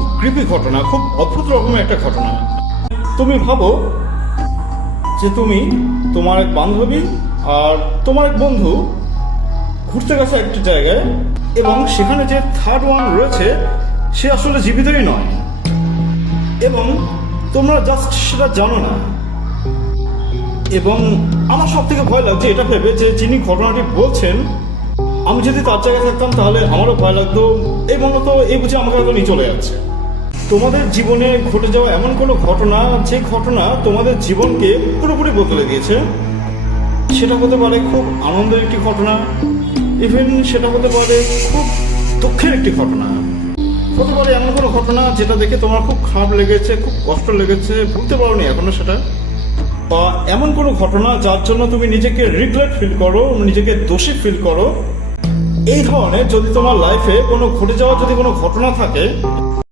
খুব কৃপি ঘটনা, খুব অদ্ভুত রকমের একটা ঘটনা। তুমি ভাবো যে তুমি, তোমার এক বান্ধবী আর তোমার এক বন্ধু ঘুরতে গেছে একটা জায়গায়, এবং সেখানে যে থার্ড ওয়ান রয়েছে সে আসলে জীবিতই নয়, এবং তোমরা জাস্ট সেটা জানো না। এবং আমার সব থেকে ভয় লাগছে এটা ভেবে যে যিনি ঘটনাটি বলছেন, আমি যদি তার জায়গায় থাকতাম তাহলে আমারও ভয় লাগতো। এই মূলত এই বুঝে আমাকে হয়তো নিয়ে চলে যাচ্ছে। তোমাদের জীবনে ঘটে যাওয়া এমন কোনো ঘটনা, যে ঘটনা তোমাদের জীবনকে পুরোপুরি বদলে দিয়েছে। সেটা হতে পারে খুব আনন্দের একটি ঘটনা, ইভেন সেটা হতে পারে খুব দুঃখের একটি ঘটনা, হতে পারে এমন কোনো ঘটনা যেটা দেখে তোমার খুব খারাপ লেগেছে, খুব কষ্ট লেগেছে, ভুলতে পারোনি এখনো সেটা, বা এমন কোনো ঘটনা যার জন্য তুমি নিজেকে রিগ্রেট ফিল করো, নিজেকে দোষী ফিল করো। এই ধরনের যদি তোমার লাইফে কোনো ঘটে যাওয়া যদি কোনো ঘটনা থাকে,